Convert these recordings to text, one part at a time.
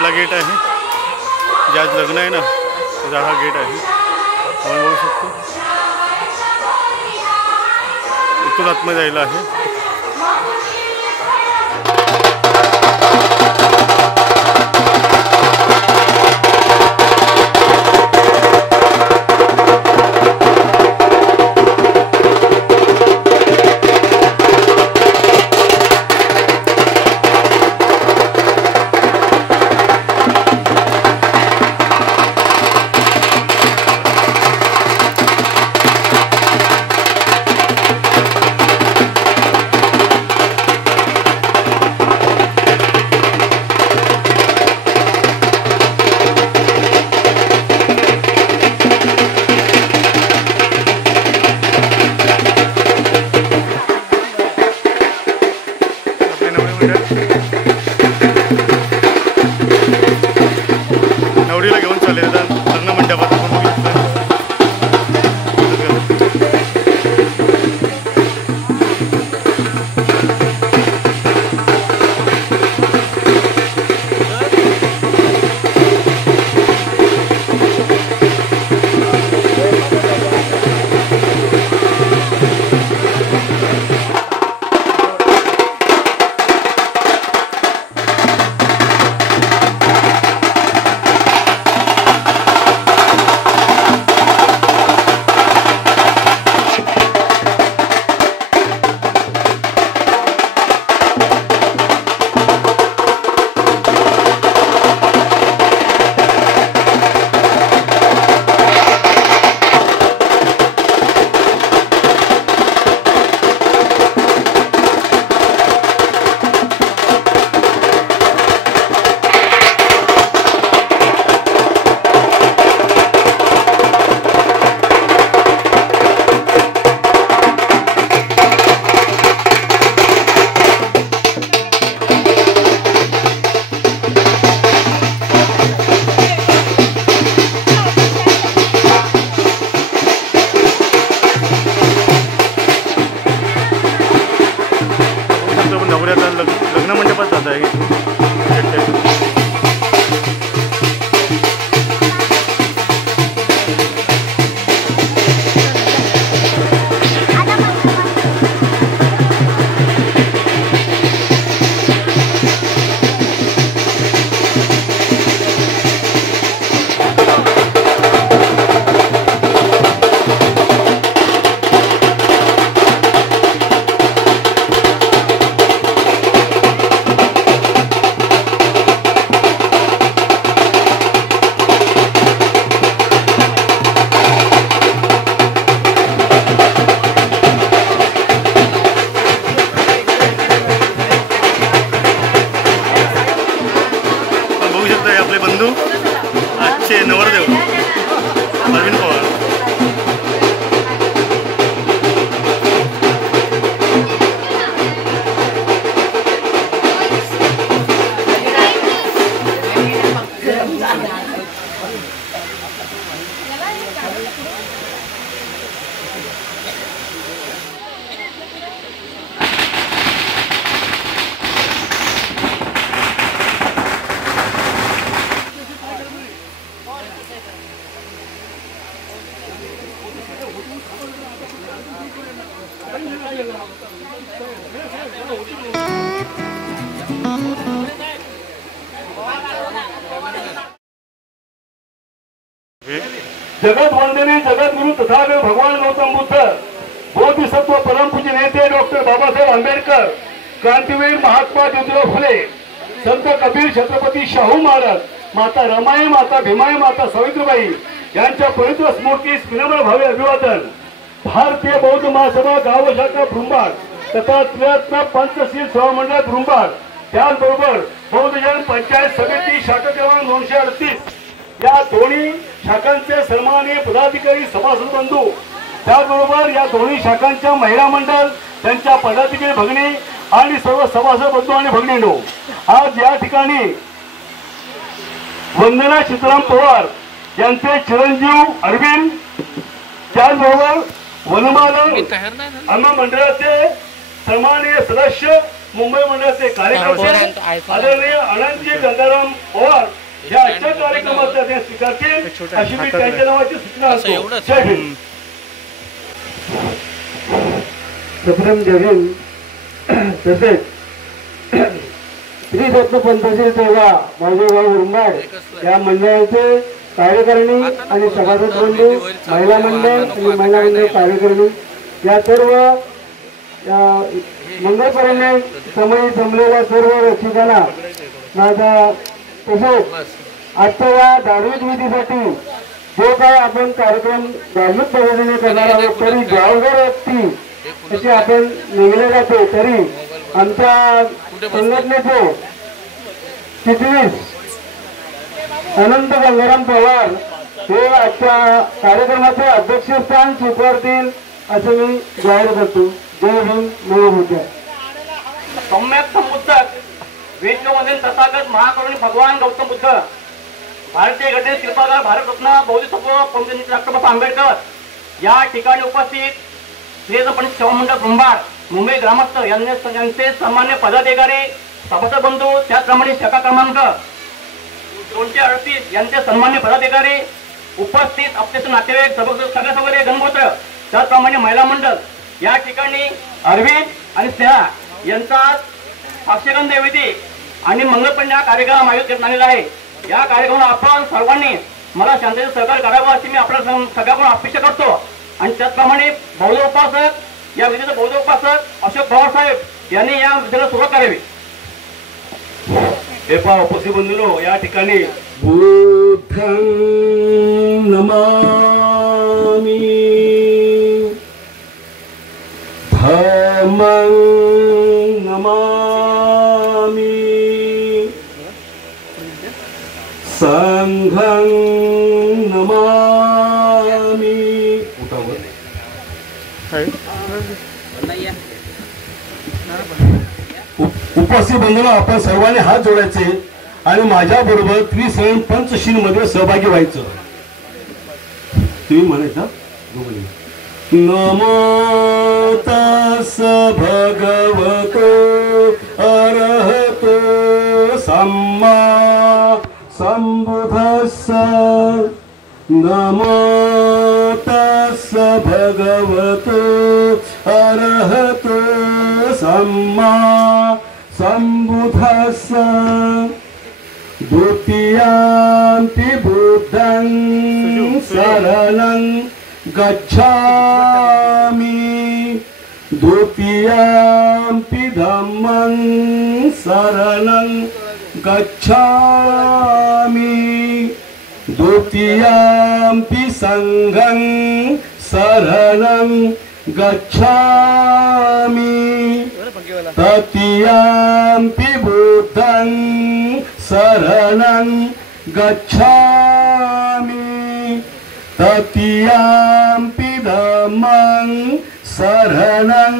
आपला गेट आहे, जे आज लग्न आहे ना त्याचा हा गेट आहे, आपण बघू शकतो. इथून आतमध्ये जायला आहे. नवरीला घेऊन चालले लग्न मंडपात. लग्न मंडपात जात आहे. आपले बंधू आजचे नवरदेव अरविंद पवार. जगत वंदनी जगद्गुरु तथागत भगवान गौतम बुद्ध, बोधिसत्व परमपूज्य नेते डॉक्टर बाबासाहेब आंबेडकर, क्रांतीवीर महात्मा ज्योतिराव फुले, संत कबीर, छत्रपती शाहू महाराज, माता रमाई, माता भीमाई, माता सावित्रीबाई यांच्या पवित्र स्मृतीस विनम्र भावे अभिवादन. भारतीय बौद्ध महासभा गाव शाखा ब्रुंबाड तथा त्रिरत्न पंचशील सेवा मंडळ ब्रुंबाड, त्याचबरोबर बौद्धजन पंचायत समिती शाखा क्रमांक 238 या दोन्ही शाखांचे सन्माननीय पदाधिकारी सभासद बंधू, त्याचबरोबर या दोन्ही शाखांच्या महिला मंडळ, त्यांच्या पदाधिकारी भगिनी आणि सर्व सभासद बंधू आणि भगिनींनो, आज या ठिकाणी वंदना सीताराम पवार यांचे चिरंजीव अरविंद, त्याचबरोबर वनमाला अन्ना मंडळाचे सन्माननीय सदस्य मुंबई मंडळाचे कार्यकर्ते आदरणीय अनंतजी गंगाराम पवार या आजच्या कार्यक्रमाचा ते स्वीकारतील अशी मी त्यांच्या नावाची सूचना असतो. जय हिंद. सप्रम जय हिंद. तसेच श्री दत्तपंतश्री सेवा माझेगाव उरमाड या मंडळाचे कार्यकारिणी आणि सभासद बंधू, महिला मंडळ आणि महिला मंडळ कार्यकारिणी या सर्व मंगळपर्यंत समयी जमलेल्या सर्व रसिकांना माझा, तसेच आजच्या या धार्मिक विधीसाठी जो काय आपण कार्यक्रम धार्मिक पद्धतीने करणार आहोत तरी जबाबदार व्यक्ती अशी आपण निघले जातो, तरी आमच्या संघटनेचे चिटणीस अनंत गंगाराम पवार हे आजच्या कार्यक्रमाचे अध्यक्षस्थान स्वीकारतील असं मी जाहीर करतो. जय हिंद. नमो सम्यक संबुद्धक वेदमधील तथागत महाकरुणी भगवान गौतम बुद्ध, भारतीय घटनेचे शिल्पकार भारतरत्न बौद्धिसत्व पंडित डॉक्टर आंबेडकर या ठिकाणी उपस्थित श्रीपंडित सेवा मंडळ ब्रह्मांड, मुंबई ग्रामस्थ यांचे सामान्य पदाधिकारी, सभासद बंधू, त्याचप्रमाणे शाखा क्रमांक 238 यांचे सन्मान्य पदाधिकारी उपस्थित, आपले नातेवाईक, सगळे सगळे गणगोत्र, त्याचप्रमाणे महिला मंडळ या ठिकाणी अरविंद आणि स्नेहा यांचा साक्षगंध विधी आणि मंगलपंड हा कार्यक्रम आयोजित करण्यात आलेला आहे. या कार्यक्रमाला आपण सर्वांनी मला शांततेचे सहकार्य करावं अशी मी आपल्या सगळ्यांकडून अपेक्षा करतो. आणि त्याचप्रमाणे बौद्ध उपासक, या विधीचे बौद्ध उपासक अशोक पवार साहेब यांनी या विधीला सुरुवात करावी. हे पहा उपस्थित बंधूंनो, या ठिकाणी बुद्धं नमामि, धम्मं नमामि, संघं नमामि. उपस्थित बंधूंनो, आपण सर्वांनी हात जोडायचे आणि माझ्या बरोबर त्रिसरण पंचशील मध्ये सहभागी व्हायचं. तुम्ही म्हणायचं नमो तस् भगवतो अरहतो सम्मा संबुद्धस्स. नमो तस् भगवतो अरहतो सम्मा संबुद्धस्स. द्वितीयंपि बुद्धं शरणं गच्छामि, द्वितीयंपि धम्मं शरणं गच्छामि, द्वितीयंपि संघं शरणं गच्छामि, तृतीयंपि बुद्धं शरणं गच्छामि, तृतीयंपि धम्मं शरणं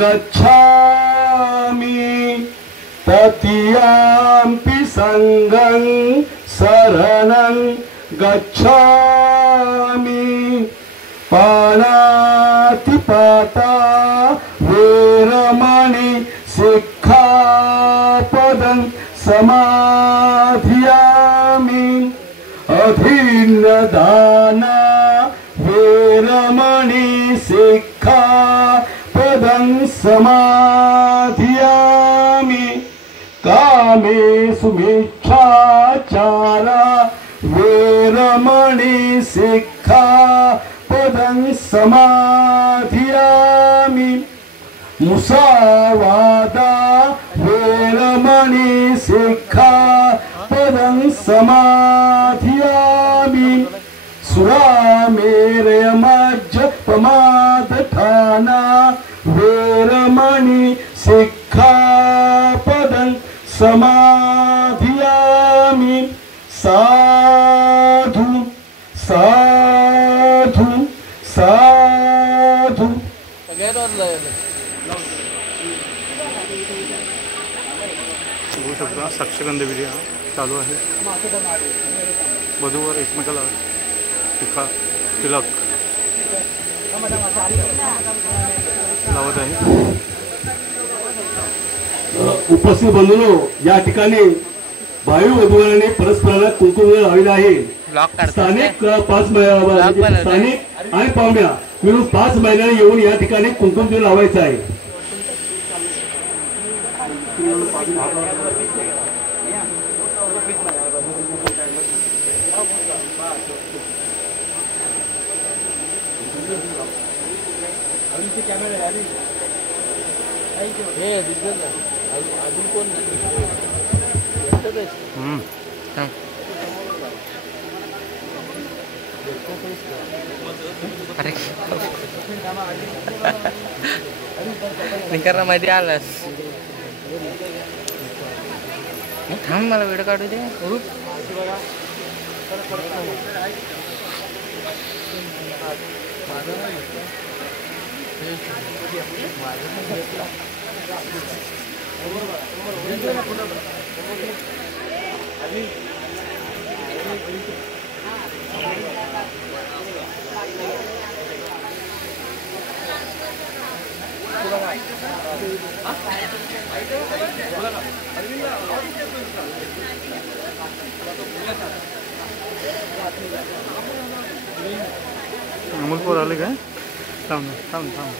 गच्छामि, तृतीयंपि संघं शरणं गच्छामि. पाणातिपाता वेरमणि सिक्खापदं समाधियामि, अभिन्नदाना वेरमणि सिक्खापदं समाधियामि. कामेषु मिच्छाचारा वेरमणि सिक्खापदं समाधियामि. मुसावादा वेरमणि सिक्खापदं समाधियामि. सुरामेरयमज्जपमादठाना वेरमणि सिक्खापदं समाधियामि. साधु साधु साधु. बघू शकता साक्षगंध विधी हा चालू आहे. वधूवर एकमेकाला तिलक लावत आहे. उपस्थित बंधूंनो, या ठिकाणी भावी वधूवरांनी परस्परांना कुंकुम लावलेला आहे. स्थानिक स्थानिक आणि पाहुण्या मिळून 5 महिन्याने येऊन या ठिकाणी कुंकुम देऊन लावायचं आहे. अजून कोण अरे निकरला मध्ये आलास थांब मला व्हिडिओ काढू दे. अमोलपूर आले काय? थांब थांब थांब.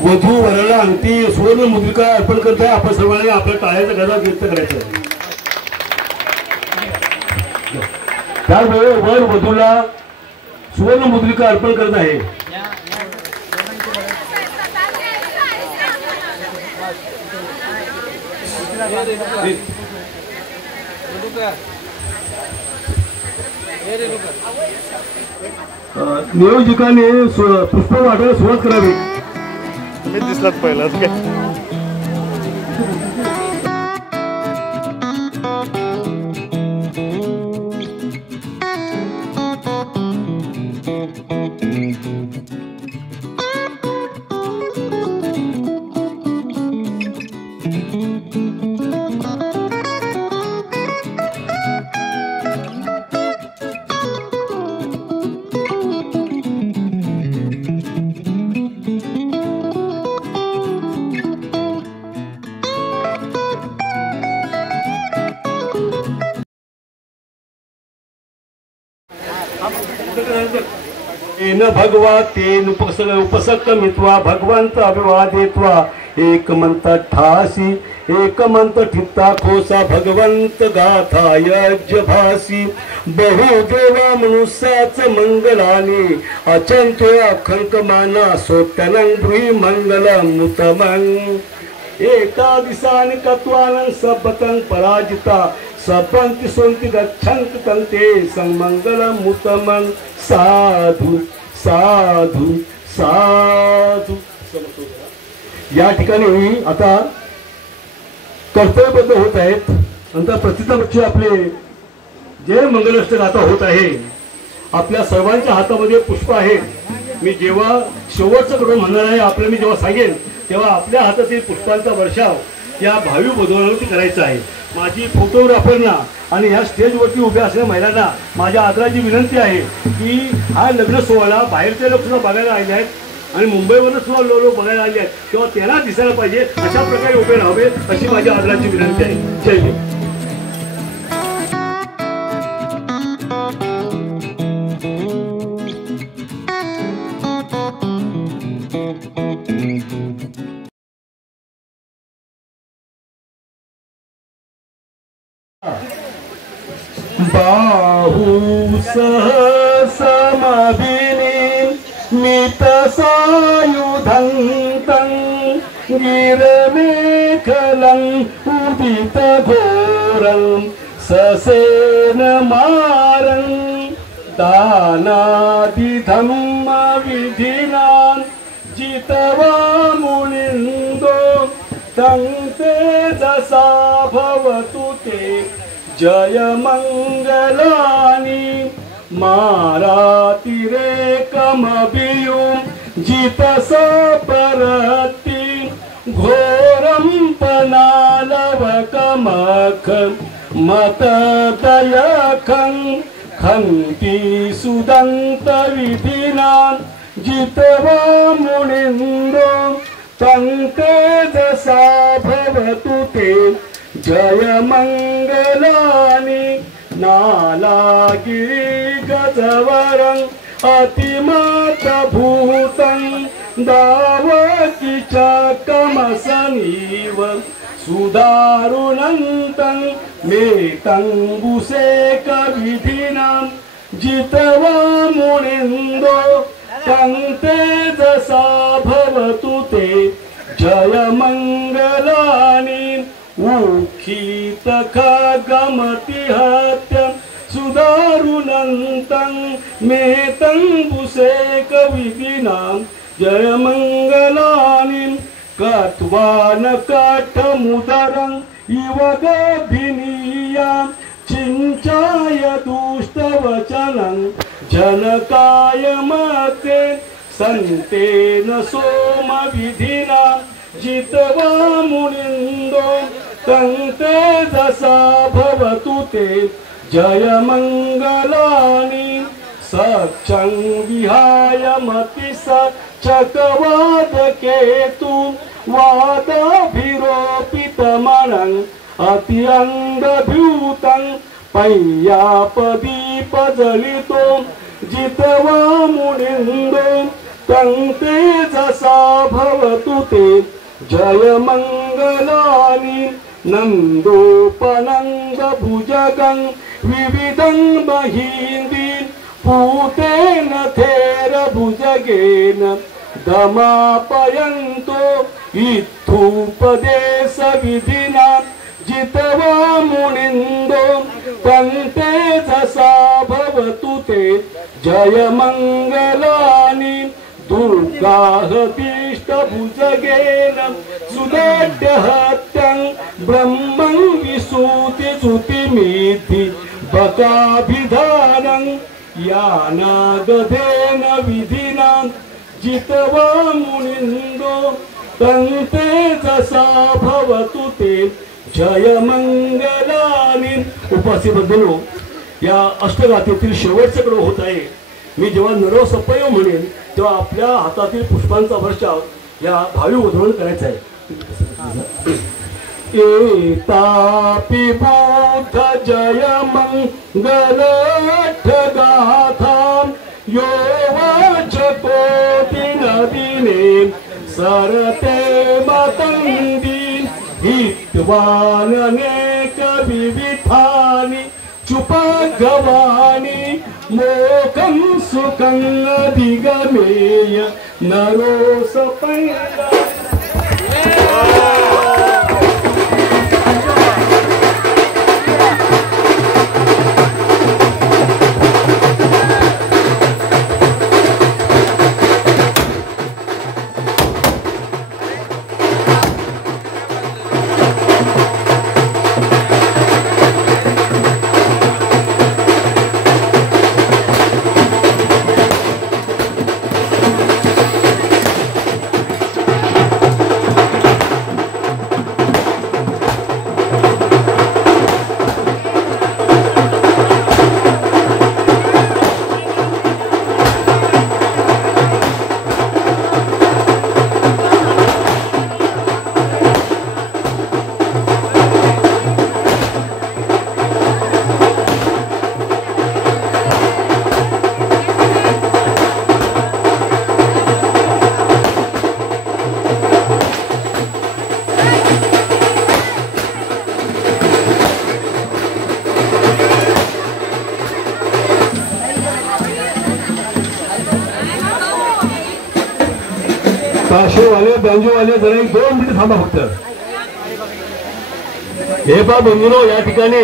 वधू वराला अंगठी सुवर्ण मुद्रिका अर्पण करत आहे. आपण सर्वांनी आपल्या टाळ्याचा गजर व्यक्त करायचा. त्यावेळी वर वधूला सुवर्ण मुद्रिका अर्पण करत आहे. नियोजकाने पुष्प वाटायला सुरुवात करावी. मी दिसलाच पहिलाच काय. तेन भगवा तेन उपसक मित्वा भगवंत अभिवादित्वा एक मंत ठासी एक मंत ठित्ता खोसा भगवंत गाथा यज्ञ भासी बहुदेवा मनुष्याच मंगलानी अचंतो अखंक माना सोत्यानं ब्रुही मंगलम मुतमं एका दिसानि कत्वानं सबतं पराजिता सपंति सोंति गच्छन्ति तंते संमंगलम मुतमं साधु साधु साधु. या ठिकाणी आता कर्तव्यबद्ध होत आहेत. नंतर प्रतिपक्ष आपले जय मंगलाष्टक आता होत आहे. आपल्या सर्वांच्या हातामध्ये पुष्प आहे. मी जेव्हा शेवटचं कडून म्हणणार आहे आपल्याला, मी जेव्हा सांगेन तेव्हा आपल्या हातातील पुष्पांचा वर्षाव या भावी वधूवरांवरती करायचा आहे. माझी फोटोग्राफरना आणि या स्टेजवरती उभ्या असलेल्या महिलांना माझ्या आदराची विनंती आहे की हा लग्न सोहळा बाहेरचे लोक सुद्धा बघायला आले आहेत आणि मुंबईवरून सुद्धा लोक बघायला आले आहेत, तेव्हा त्यांना दिसायला पाहिजे अशा प्रकारे उभे राहावे अशी माझी आदराची विनंती आहे. जय हिंद. बाहू सहसमभिनी मित सायुधं गिरमेखलं उदित घोरं ससेन मारं दानादिधम्म विधिनां जितवा मुनिन्दो तं तेजसा भवतु ते जय मंगलानि माराती रे कमबियू जितस परती घोरम पनालव कमख मत दयखं खंती सुदंत विधिना जितवा मुनिंदो तंते जसा भवतु ते जय मंगलानि नालागिरी गजवरं अतिमात भूतं दावकी चकमसनीव सुदारुणन्तं मेतं बुसेक विधिनां जितवा मुनिंदो तं तेजसा भवतु ते जय मंगलानि उखित खगमति हत्यं सुदारुणन्तं मेतं बुसेक विधिनां जय मंगलानि कट्वान कटमुदरं इव गभिनीयां चिंचाय दुष्टवचनं जनकाय मते संतेन सोम विधिना जितवा मुनिंदो तं तेजसा भवतु ते जय मंगलानि सक्षं विहाय मति चकवाद केतु वादाभिरोपितमनं अत्यंगभूतं पय्यापदीप जलितो जितवा मुनिंदो तं तेजसा भवतु ते जय मंगलानि नंदोपनंद भुजगं विविधं महींदीन पूतेन थेर भुजगेन दमापयन्तो इत्थुपदेश विधिना जितवा मुनिंदो तं तेजसा भवतु ते जय मंगलानि दुर्गाहतीष्ट भुजगेन सुदाढ्यहत्यं ब्रह्मं विसूति श्रुतिमिति बकाभिधानं यानागधेन विधिना जितवा मुनिंदो तं तेजसा भवतु ते जय मंगलानि। उपस्थित बंधूंनो, या अष्टगाथेतील शेवटचं कडव होत आहे। मी जेव्हा नरोसपय म्हणेन तेव्हा आपल्या हातातील पुष्पांचा वर्षाव या भावी उधळून करायचा आहे। एतापि बोध जय मंगल गाथा यो वाचकोति नदीने सरते मतंदी हित्वान अनेक विविधानि चुपगवानि मोकं सुखं अधिगमेय नरोसपैः। ताशेवाले बँजोवाले जरा एक 2 मिनिट थांबा फक्त। हे पा बंधूंनो, या ठिकाणी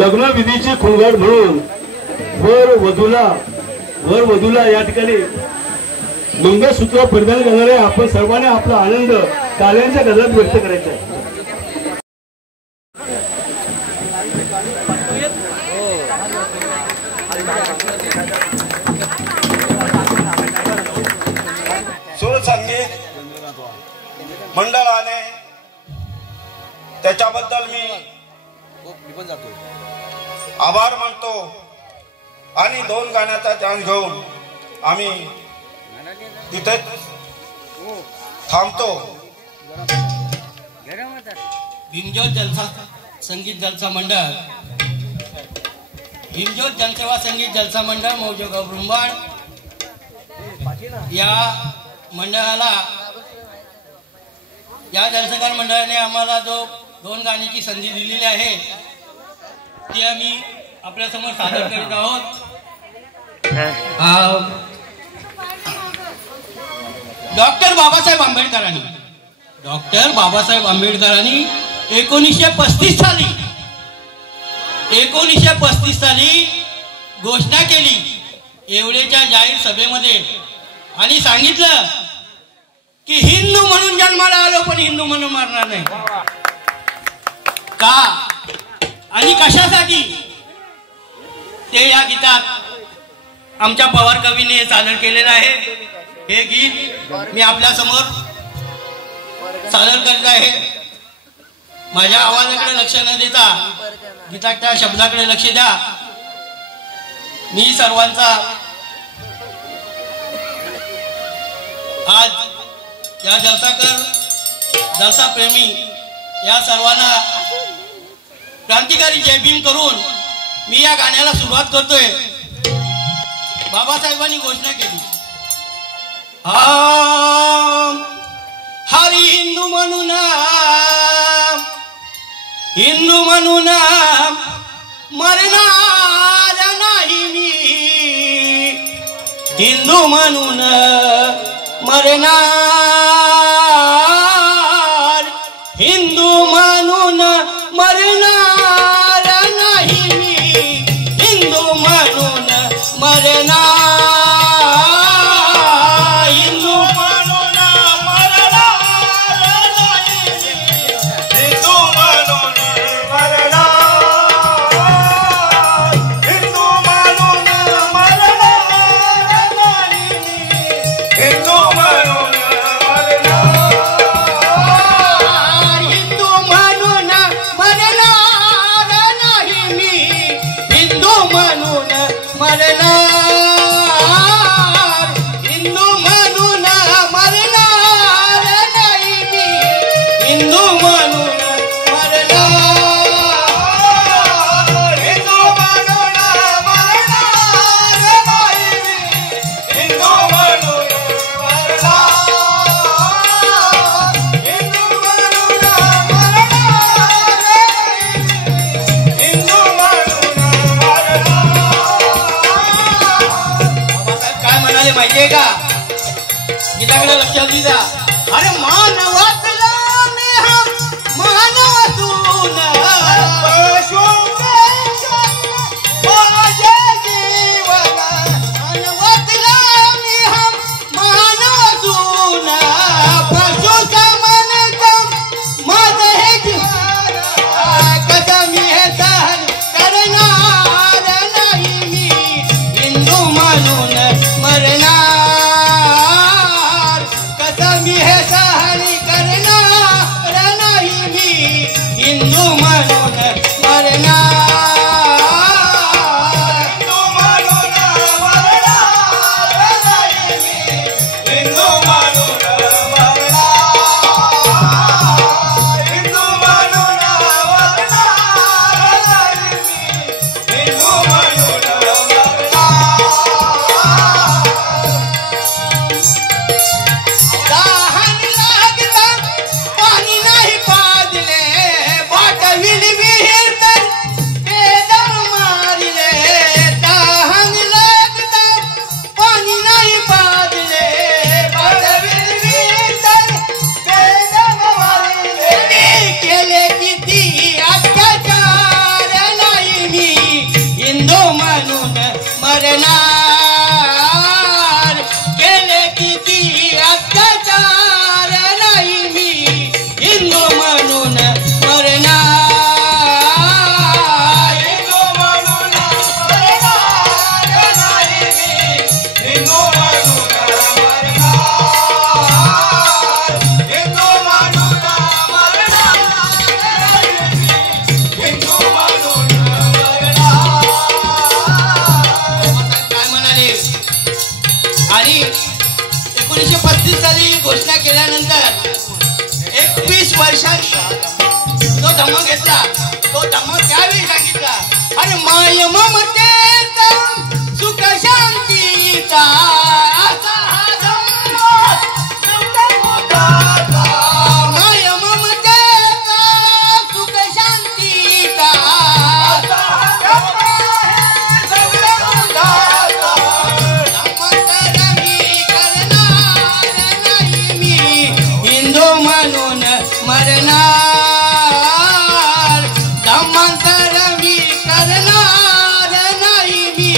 लग्न विधीची खुंगाट म्हणून वर वधूला या ठिकाणी मंगळसूत्र परिधान करणारे आपण सर्वांनी आपला आनंद टाळ्यांच्या गजरात व्यक्त करायचा आहे। त्याच्याबद्दल मी आभार मानतो आणि 2 गाण्याचा चान्स घेऊन आम्ही तिथेच थांबतो. भीमज्योत जलसा संगीत जलसा मंडळ, भीमज्योत जनसेवा संगीत जलसा मंडळ मौजेगाव ब्रुंबाड या मंडळाला, या जलसकार मंडळाने आम्हाला जो 2 गाण्याची संधी दिलेली आहे ती आम्ही आपल्यासमोर सादर करीत आहोत. डॉक्टर बाबासाहेब आंबेडकरांनी 1935 साली घोषणा केली येवलेच्या जाहीर सभेमध्ये आणि सांगितलं की हिंदू म्हणून जन्माला आलो पण हिंदू म्हणून मरणार नाही. का आणि कशासाठी ते या गीतात आमच्या पवार कवीने सादर केलेलं आहे. हे गीत मी आपल्या समोर सादर करीत आहे. माझ्या आवाजाकडे लक्ष न देता गीताच्या शब्दाकडे लक्ष द्या. मी सर्वांचा आज या जलसा प्रेमी या सर्वांना क्रांतिकारी जय भीम करून मी या गाण्याला सुरुवात करतोय. बाबासाहेबांनी घोषणा केली, हरी हिंदू म्हणून मरणार नाही मी, हिंदू म्हणून मरणार, हिंदू म्हणून मरणार नाही मी, हिंदू म्हणून मरणार, हिंदू म्हणून मरणार नाही मी, हिंदू म्हणून मरणार, हिंदू म्हणून मरणार नाही मी, हिंदू म्हणून मरणार, हिंदू म्हणून मरणार नाही मी, हिंदू म्हणून मरणार, हिंदू म्हणून मरणार नाही मी, हिंदू म्हणून मरणार, हिंदू म्हणून मरणार नाही मी, हिंदू म्हणून मरणार, हिंदू म्हणून मरणार नाही मी, हिंदू म्हणून बाबासाहेब काय म्हणाले माहितीये का? गीताकडे लक्ष द्या. अरे मानवातला मी हम मानवातून माझे जीवन, मानवातला मी हम मानवातून पशु समन माझे हे जीवन, कसं मी हे सहन करणार नाही मी, हिंदू म्हणून मरणार, कसं मी हे सहन करणार नाही मी, हिंदू म्हणून मरणार, हिंदू म्हणून मरणार नाही मी, हिंदू म्हणून मरणार, हिंदू म्हणून मरणार नाही मी, हिंदू म्हणून तहान लागता पाणी नाही पाजले, बाट धम्म घेतला तो धम्म त्यावेळी सांगितला अरे माय ममतेचा सुख शांतीचा असा हा धम्म माय ममतेचा सुख शांतीचा हिंदू म्हणून मरणार धम्मांतर मी करणार नाही मी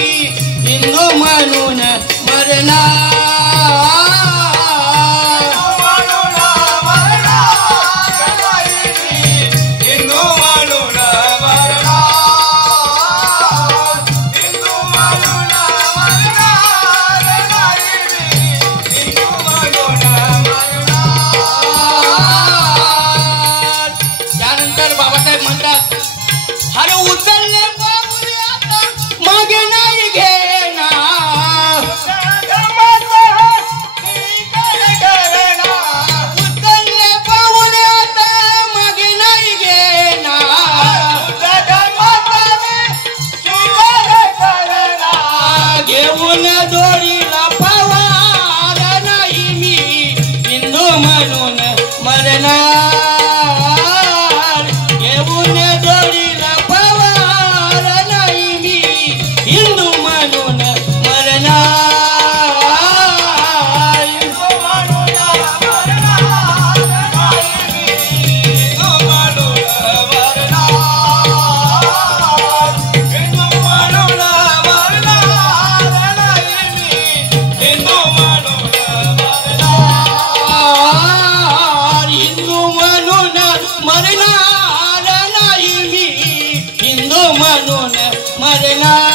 हिंदू म्हणून मरणार त्यानंतर बाबासाहेब म्हणतात अरे उचलले पाऊले आता मागे नाही घेणार उचलले पाऊले आता मागे नाही घेणार घेऊन दोरीला पवार नाही मी हिंदू म्हणून मरणार घेऊन दोरीला पवार नाही मी हिंदू म्हणून मरणार हिंदू म्हणून मरणार नाही मी हिंदू म्हणून मरणार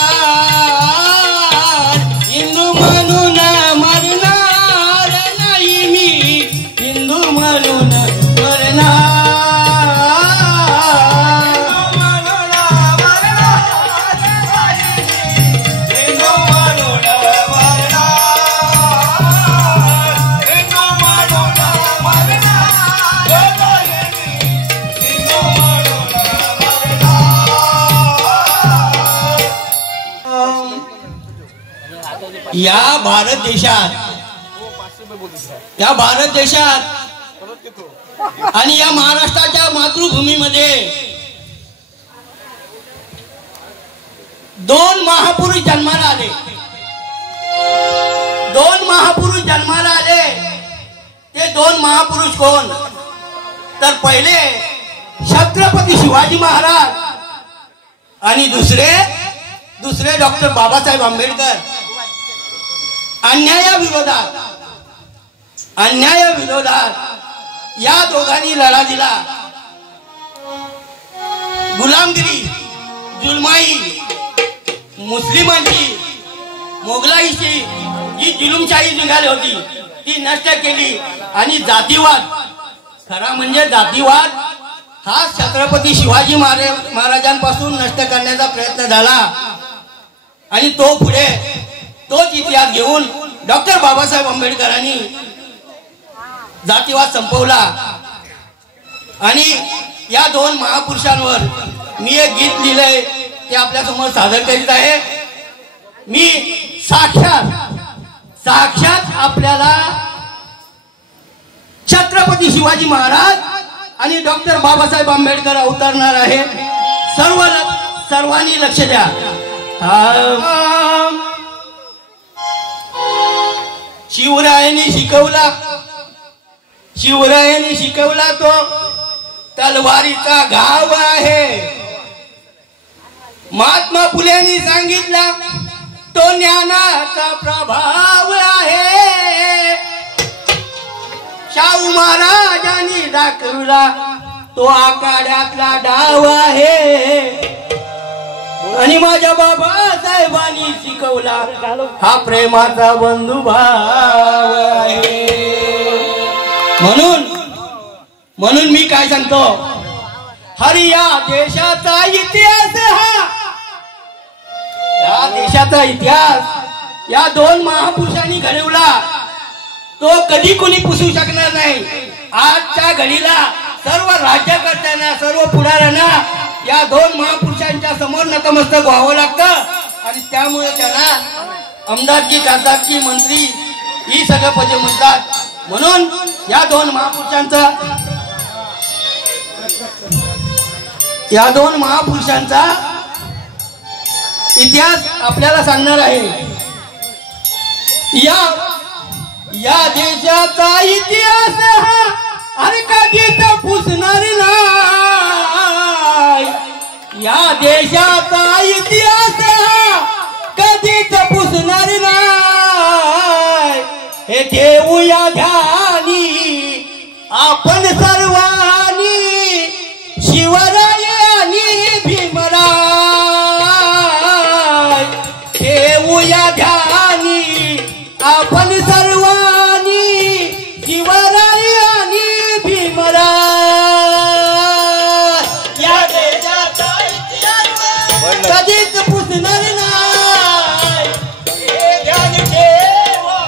हिंदू म्हणून मरणार नाही मी हिंदू म्हणून मरणार या भारत देशात आणि या महाराष्ट्राच्या मातृभूमीमध्ये दोन महापुरुष जन्माला आले ते दोन महापुरुष कोण तर पहिले छत्रपती शिवाजी महाराज आणि दुसरे डॉक्टर बाबासाहेब आंबेडकर अन्यायाविरोधात या दोघांनी लढा दिला गुलामगिरी जुलमाई मुस्लिमांची मोगलाईची जी जुलुमशाही निघाली होती ती नष्ट केली आणि जातीवाद खरा म्हणजे जातीवाद हा छत्रपती शिवाजी महाराजांपासून नष्ट करण्याचा प्रयत्न झाला आणि तो पुढे तोच इतिहास घेऊन डॉक्टर बाबासाहेब आंबेडकरांनी जातीवाद संपवला आणि या दोन महापुरुषांवर मी एक गीत लिहिलंय ते आपल्या समोर सादर करीत आहे मी साक्षात आपल्याला छत्रपती शिवाजी महाराज आणि डॉक्टर बाबासाहेब आंबेडकर अवतरणार आहे सर्वांनी लक्ष द्या शिवरायांनी शिकवला तो तलवारीचा घाव आहे महात्मा फुलेंनी सांगितला तो ज्ञानाचा प्रभाव आहे शाहू महाराजांनी दाखवला तो आखाड्यातला डाव आहे आणि माझ्या बाबासाहेबांनी शिकवला हा प्रेमाचा बंधुभाव आहे म्हणून मी काय सांगतो हरी या देशाचा इतिहास या देशाचा इतिहास या दोन महापुरुषांनी घडवला तो कधी कोणी पुसू शकणार नाही आजच्या घडीला सर्व राज्यकर्त्यांना सर्व पुढाऱ्यांना या दोन महापुरुषांच्या समोर नतमस्तक व्हावं लागतं आणि त्यामुळे त्यांना आमदारकी खासदारकी मंत्री ही सगळं पदे म्हणतात. म्हणून या दोन महापुरुषांचा इतिहास आपल्याला सांगणार आहे. या देशाचा इतिहास हा अरे कधीच पुसणार नाही. या देशाचा इतिहास हा कधीच पुसणार नाही. हे ठेवूया ध्यानी आपण सर्वांनी शिवराय आणि भीमराय. ठेवूया ध्यानी आपण सर्वांनी शिवराय आणि भीमराय. या देशाचा इतिहास कधीच पुसणार नाही. हे ध्यान ठेवा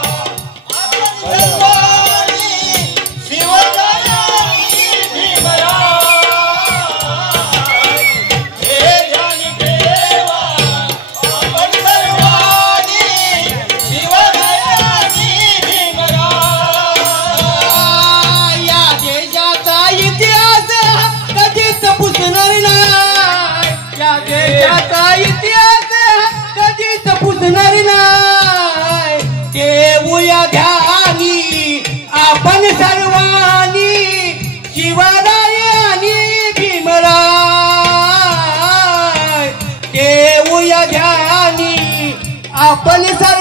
आपण सर्वांनी शिवराय आणि भीमराय. हे ध्यान ठेवा आपण सर्वांनी शिवराय आणि भीमराय. या देशाचा इतिहास कधीच पुसणार नाही. या देशाचा इतिहास कधीच पुसणार नाही. ठेवूया ध्यानी आपण सर्वांनी शिवराय आणि भीमराय. ठेवूया ध्यानी आपण सर्व